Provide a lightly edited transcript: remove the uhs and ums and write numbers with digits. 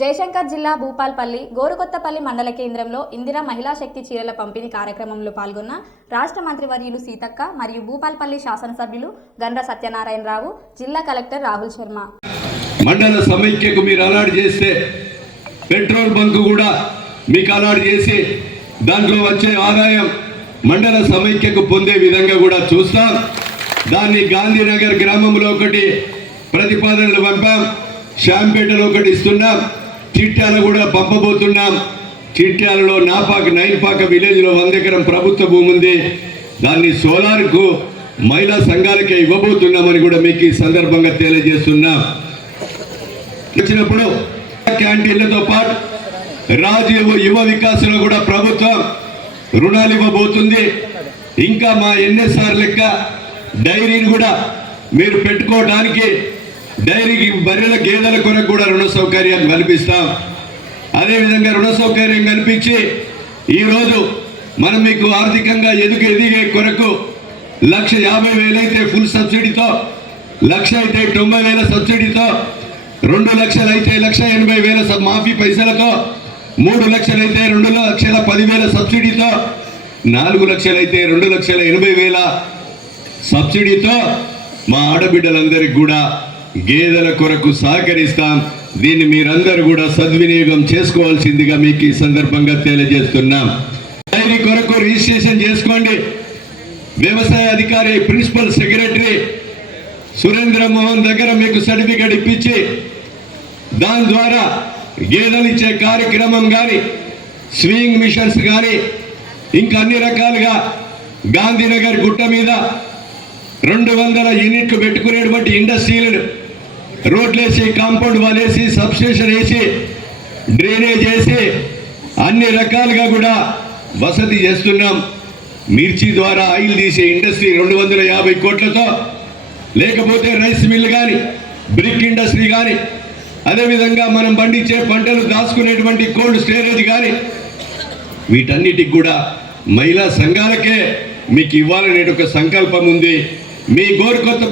జయశంకర్ జిల్లా భూపాల్పల్లి గోరుకొత్తపల్లి మండల కేంద్రంలో ఇందిరా మహిళా శక్తి చీరల పంపిణీ కార్యక్రమంలో పాల్గొన్న రాష్ట్ర మంత్రివర్యులు సీతక్క మరియు భూపాల్పల్లి శాసనసభ్యులు గండ్ర సత్యనారాయణరావు, జిల్లా కలెక్టర్ రాహుల్ శర్మ. మండల సమైక్యకు మీరు అలాట్ చేస్తే పెట్రోల్ బంక్ కూడా మీకు అలాట్ చేసి దాంట్లో వచ్చే ఆదాయం మండల సమైక్యకు పొందే విధంగా కూడా చూస్తాం. దాన్ని గాంధీనగర్ గ్రామంలో ఒకటి ప్రతిపాదనలు పంపాం, శాంపేటలో ఒకటి ఇస్తున్నాం, చిట్యాల కూడా పంపబోతున్నాం. చిట్యాలలో నైన్పాక విలేజ్లో 100 ఎకరం ప్రభుత్వ భూమి ఉంది, దాన్ని సోలార్కు మహిళా సంఘాలకే ఇవ్వబోతున్నామని కూడా మీకు ఈ సందర్భంగా తెలియజేస్తున్నాం. వచ్చినప్పుడు క్యాంటీన్లతో పాటు రాజీవ్ యువ వికాసంలో కూడా ప్రభుత్వం రుణాలు ఇవ్వబోతుంది. ఇంకా మా ఎన్ఎస్ఆర్ లెక్క డైరీని కూడా మీరు పెట్టుకోవడానికి డైరీకి బర్రెల గేదెల కొరకు కూడా రుణ సౌకర్యాన్ని కల్పిస్తాం. అదేవిధంగా రుణ సౌకర్యం కల్పించి ఈరోజు మనం మీకు ఆర్థికంగా ఎదిగే కొరకు 1,50,000 అయితే ఫుల్ సబ్సిడీతో, 1,00,000 అయితే 90,000 సబ్సిడీతో, 2 లక్షలు అయితే 1,80,000 మాఫీ పైసలతో, 3 లక్షలు అయితే 2,10,000 సబ్సిడీతో, 4 లక్షలు అయితే 2,80,000 సబ్సిడీతో మా ఆడబిడ్డలందరికీ కూడా గేదెల కొరకు సహకరిస్తాం. దీన్ని మీరందరూ కూడా సద్వినియోగం చేసుకోవాల్సిందిగా మీకు ఈ సందర్భంగా తెలియజేస్తున్నాం. డైరీ కొరకు రిజిస్ట్రేషన్ చేసుకోండి. వ్యవసాయ అధికారి, ప్రిన్సిపల్ సెక్రటరీ సురేంద్ర మోహన్ దగ్గర మీకు సర్టిఫికేట్ ఇప్పించి దాని ద్వారా గేదెలు ఇచ్చే కార్యక్రమం కానీ, స్వింగ్ మిషన్స్ కానీ, ఇంకా అన్ని రకాలుగా గాంధీనగర్ గుట్ట మీద 200 యూనిట్లు పెట్టుకునేటువంటి ఇండస్ట్రీలను రోడ్లేసి, కాంపౌండ్ వాలేసి, సబ్స్టేషన్ వేసి, డ్రైనేజ్ వేసి అన్ని రకాలుగా కూడా వసతి చేస్తున్నాం. మిర్చి ద్వారా ఆయిల్ తీసే ఇండస్ట్రీ 250 కోట్లతో, లేకపోతే రైస్ మిల్ కానీ, బ్రిక్ ఇండస్ట్రీ కానీ, అదేవిధంగా మనం పండించే పంటలు దాచుకునేటువంటి కోల్డ్ స్టోరేజ్ కానీ, వీటన్నిటికి కూడా మహిళా సంఘాలకే మీకు ఇవ్వాలనే ఒక సంకల్పం ఉంది. మీ గోరుకొత్త